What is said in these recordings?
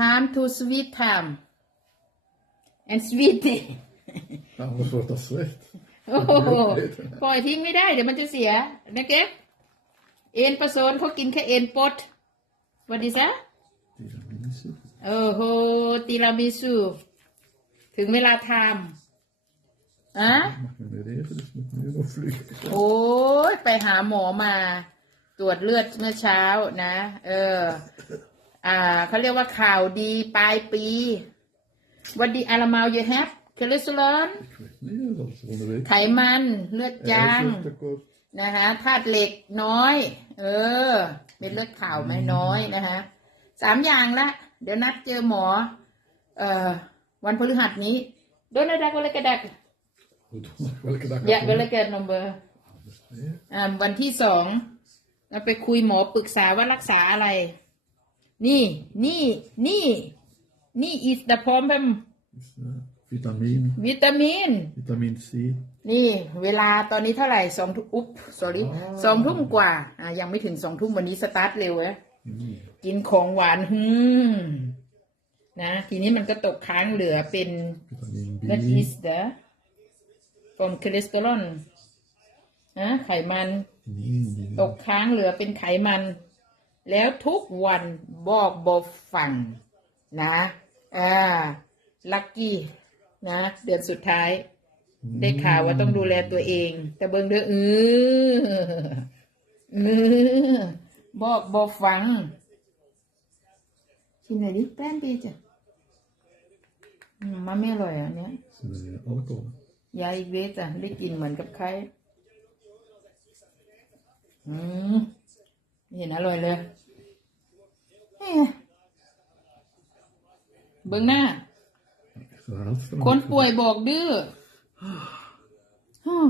time to sweet time and sweet 'Annars vart det svett. โอ้โหปล่อยทิ้งไม่ได้เดี๋ยวมันจะเสียนะเก็บเอ็นผสมเขากินแค่เอ็นปดวันดีซะ Tiramisu. โอ้โหติรามิสุถึงเวลาทำอะ Men det är det för det smakar ju att flyga. โอ้ยไปหาหมอมา ตรวจเลือดเมื่อเช้านะ เออ อ่าเขาเรียกว่าข่าวดีปลายปีวันดีอารามาเยแฮปคอเลสเตอรอล Jag vet inte alls vad det är. ไขมันเลือดจาง Kött och korv. นะคะธาตุเหล็กน้อย เออ เป็นเลือดขาวไหมน้อยนะคะสามอย่างละ เดี๋ยวนัดเจอหมอ เอ่อ วันพฤหัสนี้โดนอะไรก็เลยกระดัก Och då welke dag อยากก็เลยเกิดนมเบอร์อ่าวันที่สองเราไปคุยหมอปรึกษาว่ารักษาอะไร นี่นี่นี่นี่อีสตะพร้อมเป็น Vitamin. วิตามิน Vitamin C. นี่ เวลาตอนนี้เท่าไหร่สองทุ่มอุ๊บ sorry อ๋อสองทุ่มกว่า อ่า ยังไม่ถึงสองทุ่มวันนี้สตาร์ทเร็วเว้ย Mm. กินของหวานฮึมนะ ทีนี้มันก็ตกค้างเหลือเป็น Vitamin what B. is the from cholesterol นะไขมัน Mm. ตกค้างเหลือเป็นไขมัน แล้วทุกวันบอกบอฟังนะอ่าลักกี้นะเดือนสุดท้าย ได้ข่าวว่าต้องดูแลตัวเอง แต่เบิ่งเด้อเออเออบอกบอฟังกินหน่อยดิแป้นดีจ้ะอืมมันไม่อร่อยอะเนี้ย Så det är alkohol. ยาอีกเวสอะได้กินเหมือนกับใครอืมไม่ เห็นอร่อยเลยเอ๊ะเบิ่งหน้า Så allt ska คนป่วยบอกดื้อฮึ่ม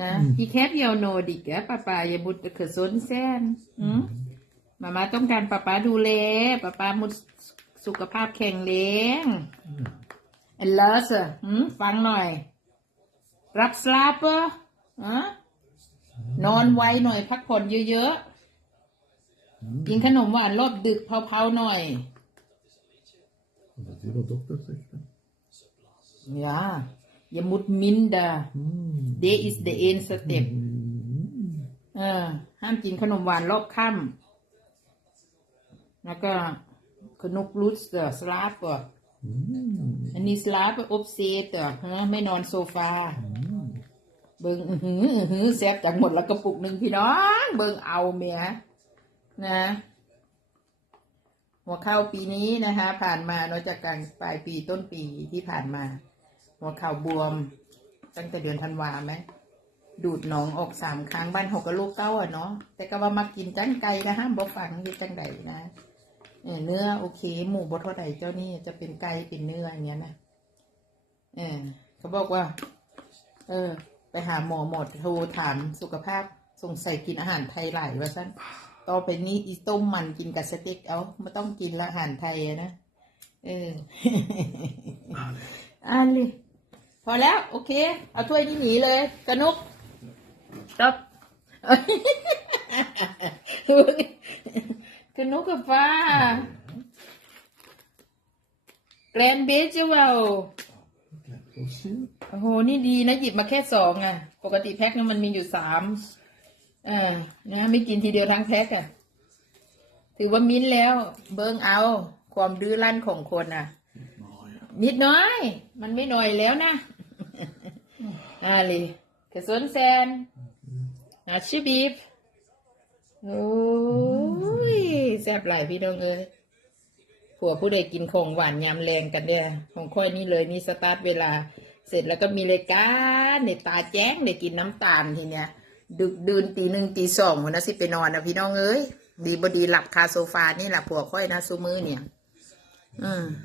นะพี่แคปเยาโนดิกอะป้าป้าอย่าบุตรเขอซนแซนอืมมามาต้องการป้าป้าดูแลป้าป้ามุดสุขภาพแข็งแรงอันเลสอะหืมฟังหน่อย รับสลาปเปอร์อะ นอนไวหน่อยพักผ่อนเยอะๆ กินขนมหวานรอบดึกเผาๆหน่อย Det var doktorsekten. Ja, je moet minder. Mm. This is the end step. เออ ห้ามกินขนมหวานรอบค่ำแล้วก็ขนมรูสเตอร์สลาปอะ Mm. อันนี้สลาปอบเซตอะฮะไม่นอนโซฟาเบิงอือหือหือแซบจากหมดแล้วกระปุกหนึ่งพี่น้อง เบิงเอาเมียนะ หัวเข้าปีนี้นะคะ ผ่านมานอกจากกลางปลายปีต้นปีที่ผ่านมา หัวเข่าบวม ตั้งแต่เดือนธันวาไหมดูดหนองออกสามครั้งบ้านหกกับลูกเก้าอะเนาะแต่ก็ว่ามากินจังไก่นะฮะบ่ฟังที่จังไดนะเนื้อโอเค หมูบ่เท่าใดเจ้านี่จะเป็นไก่เป็นเนื้ออย่างเงี้ยนะเออเขาบอกว่า เออ หาหมอหมอโทรถามสุขภาพสงสัยกินอาหารไทยหลายว่าสั้นต่อไปนี้อีต้มมันกินกับสเต็กเอาไม่ต้องกินละอาหารไทยอะนะเอออันนี้พอแล้ว โอเค เอาถ้วยนี้หนีเลย กระนุกจบกระนุกกับฟ้าแกรนเบจเวล Och så. โอ้โห นี่ดีนะ หยิบมาแค่สองอะ ปกติแพ็คนึงมันมีอยู่สามเออนะไม่กินทีเดียวทั้งแพ็คอะ ถือว่ามิ้นท์แล้ว เบิ้งเอา ความดื้อรั้นของคนอะ นิดน้อย มันไม่น้อยแล้วนะอ่าเลยกระสวนแซนอาชิบีฟโอ้ยแซ่บหลายพี่น้องเอ้ย ผัวผู้ใดกินของหวานยำแรงกันเนี่ยของค่อยนี่เลยนี่สตาร์ทเวลา เสร็จแล้วก็มีรายการในตาแจ้งได้กินน้ำตาลทีเนี้ยดึกดื่นตีหนึ่งตีสองวันนะสิไปนอนนะพี่น้องเอ้ยดีบดีหลับคาโซฟานี่แหละผัวค่อยนะซูมือเนี่ย อืม